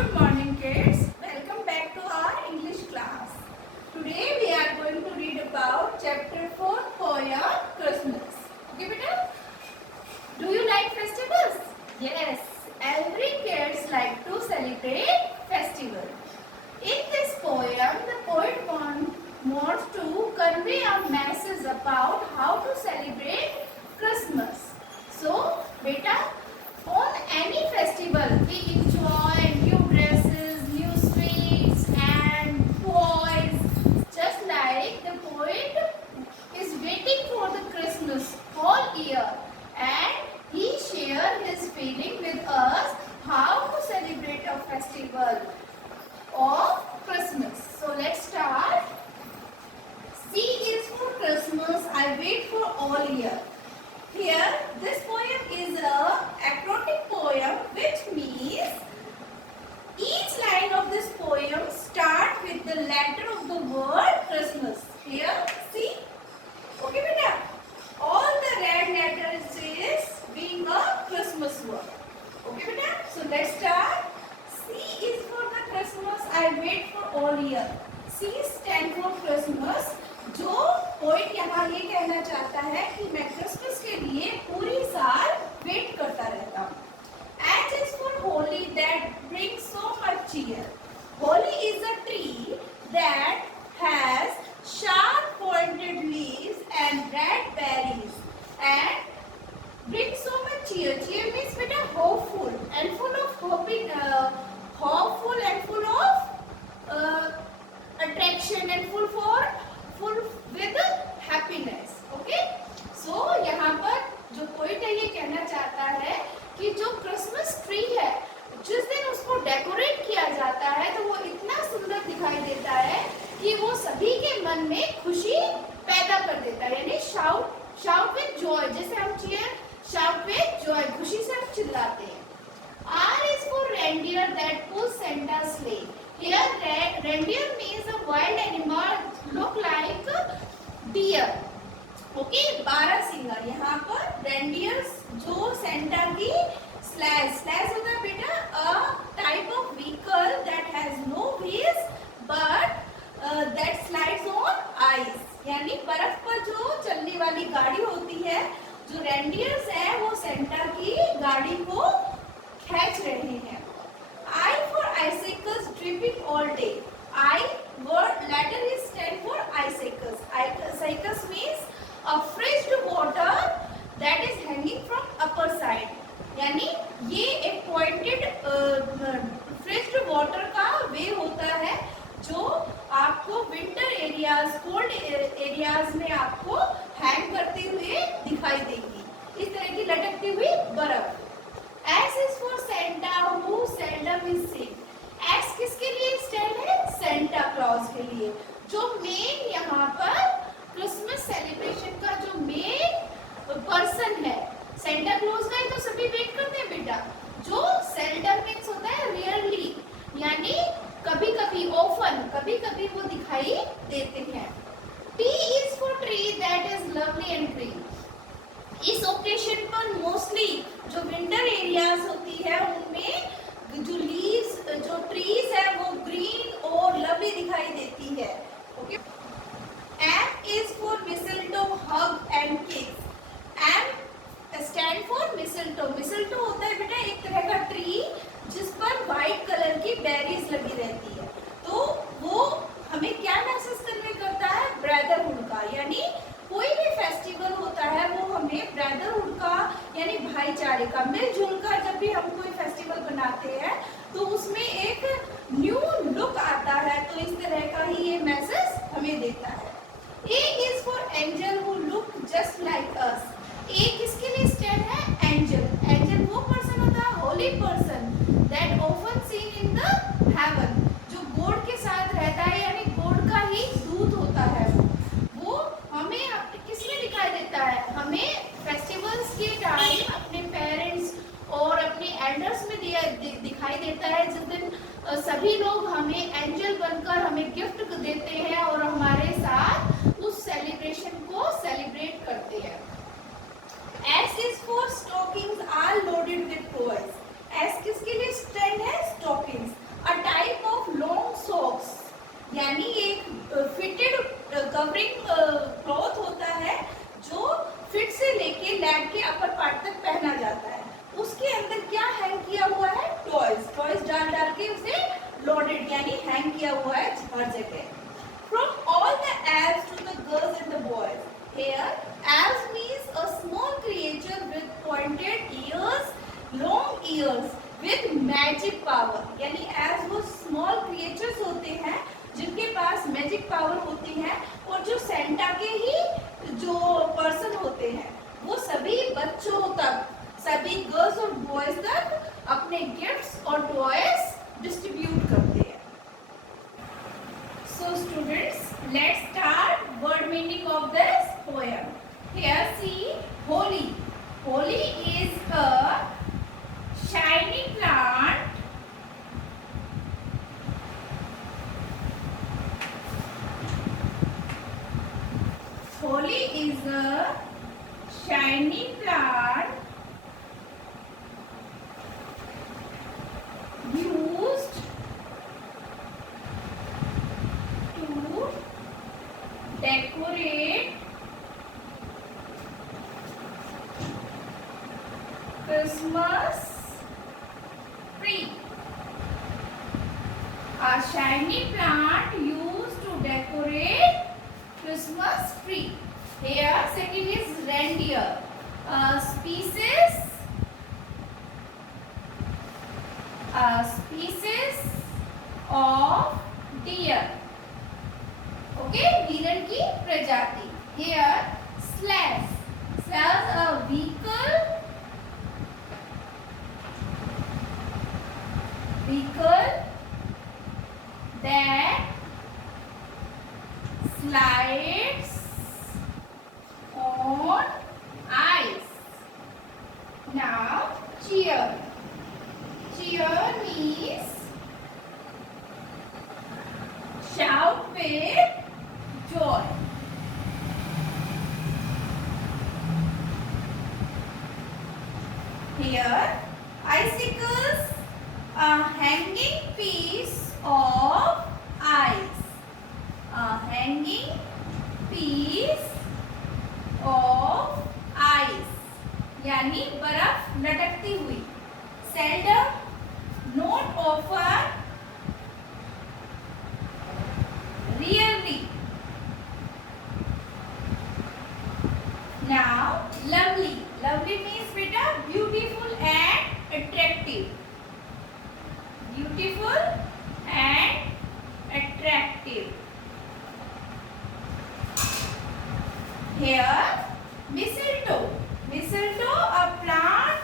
Good morning, kids. Welcome back to our English class. Today we are going to read about chapter 4 poem Christmas. Okay, beta? Do you like festivals? Yes, every kids like to celebrate festival. In this poem, the poet wants to convey a message about how to celebrate Christmas. So, beta, on any festival, we enjoy new dresses, new sweets, and toys. Just like the poet is waiting for the Christmas whole year, and he shared his feeling with us how to celebrate a festival of Christmas. So let's start. C is for Christmas, I wait for all year. Here, this poem is a acrostic poem, which means each line of this poem start with the letter of the word Christmas. Here, see? Okay, beta? All the red letters is being a Christmas word. Okay, beta? So let's start. C is for the Christmas I wait for all year. C stand for Christmas. जो पोइट यहाँ ये कहना चाहता है कि मैं क्रिसमस के लिए पूरी साल वेट करता रहता हूँ. H is for holy that brings so much cheer. Holy is a tree that has sharp pointed leaves and red berries and brings so much cheer. Cheer means beta hopeful and full of hopeful and full of attraction and full with happiness. Okay? So यहाँ पर जो पोइट है ये कहना चाहता है कि जो क्रिसमस ट्री है जिस दिन उसको डेकोरेट किया जाता है तो वो इतना सुंदर दिखाई देता है कि वो सभी के मन में खुशी पैदा कर देता है. यानी शाउट विद जॉय, जैसे हम चीयर शाउट विद जॉय, खुशी से हम चिल्लाते हैं. R is for reindeer that pulls Santa's sleigh. Here reindeer means a wild animal look like deer. Okay, 12 सिंगर. यहाँ पर reindeer जो सेंटा की स्लैश होता है बेटा a type of vehicle that has no wheels but that slides on ice. यानी बर्फ पर जो चलने वाली गाड़ी होती है. जो reindeers है वो सेंटा की गाड़ी को खींच रहे हैं. I for icicles dripping all day. I word letter is stand for icicles. Icicles means a fresh water that is hanging from upper side. यानी ये एक pointed fresh water का वे होता है जो आपको winter areas, cold areas में आपको hang करते हुए दिखाई देगी. इस तरह की लटकती हुई बर्फ. S is for Santa who seldom is seen. S किसके लिए स्टैंड है? सेंटा क्लॉज के लिए. जो मेन यहाँ पर क्रिसमस सेलिब्रेशन का जो मेन पर्सन है सेंटा क्लॉज का ही तो सभी वेट करते हैं बेटा. जो सेल्डम मीन्स होता है रियरली, यानी कभी कभी ऑफन, कभी कभी वो दिखाई देते हैं. T is for tree that is lovely and green. इस ओकेशन पर मोस्टली जो विंटर एरियाज होती है उनमें जो लीव्स, जो ट्रीज है वो ग्रीन और लवली दिखाई देती है. Okay. M is for mistletoe, hug and kiss. M stand for mistletoe. mistletoe होता है बेटा एक तरह का ट्री जिस पर व्हाइट कलर की बेरीज लगी रहती है. तो वो हमें क्या मैसेज कन्वे करता है? ब्रदरहुड का. यानी कोई भी फेस्टिवल होता है वो हमें ब्रदरहुड का यानी भाईचारे का, मिलजुल कर जब भी हम कोई फेस्टिवल बनाते हैं तो उसमें एक न्यू लुक आता है. तो इस तरह का ही ये मैसेज हमें देता है. A is for angel who look just like us. A किसके लिए स्टैंड है? एंजल. एंजल वो पर्सन होता है, Holi person that often seen in the heaven. जो गॉड के साथ रहता है यानी गॉड का ही दूत होता है. वो हमें किसमें दिखाई देता है? हमें फेस्टिवल्स के टाइम अपने पेरेंट्स और अपने एल्डर्स में दिखाई देता है जिस दिन सभी लोग हमें एंजल बनकर हमें गिफ्ट देते हैं और हमारे साथ उस सेलिब्रेशन को सेलिब्रेट करते हैं. S is for stockings are loaded with toys. S किसके लिए स्टैंड है? स्टॉकिंग्स. के उसे लोडेड यानी हैंग किया हुआ है हर जगह. From all the elves to the girls and the boys. Here, elves means a small creature with pointed ears, long ears, with magic power. यानी elves वो small creatures होते हैं जिनके पास मैजिक पावर होती है और जो सेंटा के ही जो पर्सन होते हैं वो सभी बच्चों तक, सभी गर्ल्स और बॉयज तक अपने गिफ्ट्स और टॉयज डिस्ट्रीब्यूट करते हैं. So students, let's start word meaning of this poem. Here see Holi. Holi is a shiny plant. Holi is a shiny plant used to decorate Christmas tree. A shiny plant used to decorate Christmas tree. Here second is reindeer, a species of deer. Okay, हिरण की प्रजाति. Here sledge, a vehicle that slides on ice. Now cheer. Cheer means shout with joy. Here icicles, a hanging piece of ice. A hanging piece of ice यानी बर्फ लटकती हुई. Seldom, not often, rarely. Now lovely. Lovely means beta beautiful and attractive. Beautiful and attractive. Here mistletoe. Mistletoe, a plant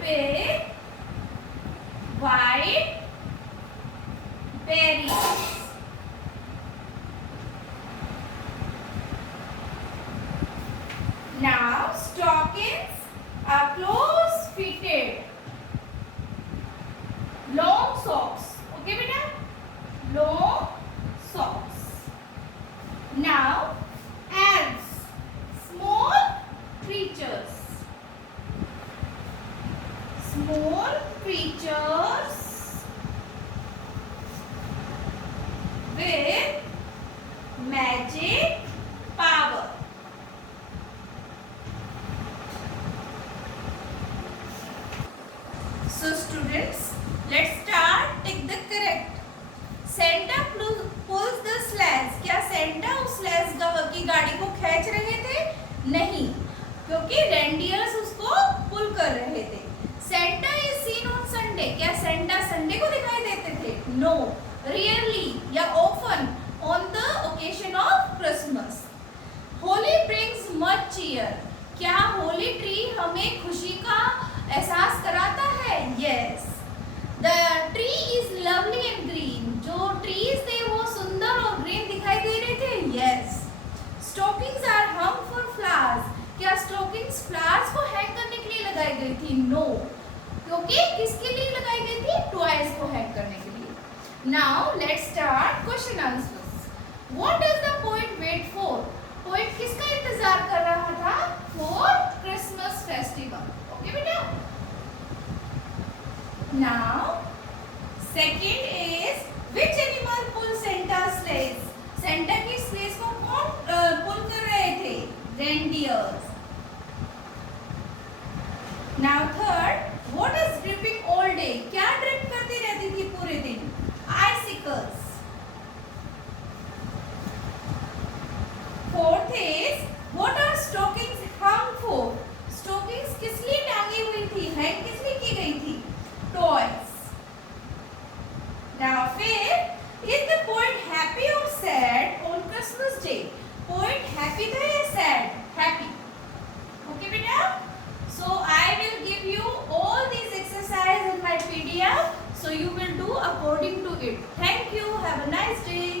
with white berries. Now stockings, a close-fitted long socks. Okay beta, long socks. Now elves, small creatures. Small creatures with magic power. So students, let's start. Take the correct. Santa pulls the sledge. क्या सेंटा उस स्लेज की गाड़ी को खींच रहे थे? नहीं, क्योंकि रेंडियर्स उसको पुल कर रहे थे. Santa is seen on Sunday. क्या सेंटा संडे को दिखाई देते थे? नो, रियरली या often on the occasion of Christmas. Holly brings much cheer. क्या होली ट्री हमें खुशी का एहसास कराता है? Yes. The tree is lovely and green. जो ट्रीज थे वो सुंदर और ग्रीन दिखाई दे रहे थे. Yes. Stockings are hung for flowers. क्या स्टॉकिंग्स फ्लावर्स को हैंग करने के लिए लगाई गई थी? नो, क्योंकि किसके लिए लगाई गई थी? टॉयज को हैंग करने के लिए. Now let's start question answers. What does the poet wait for? Poet किसका इंतजार कर रहा था? For Christmas festival. ओके बेटा. Now second is which animal pull Santa's sledge? Santa की स्लेज को कौन पुल कर रहे थे? Reindeers. Now third, what is dripping day क्या ड्रिप करती रहती थी पूरे दिन? Icicles. Fourth is what are stockings hung for? Stockings किस लिए टांगी हुई थी, हैंग किस लिए की गई थी? टॉयज. नाउ फिर इज द पोएट हैप्पी और sad on Christmas day? Poet happy था या सैड? हैप्पी. ओके बेटा, so I will give you all these exercises in my PDF, so you will do according to it. Thank you. Have a nice day.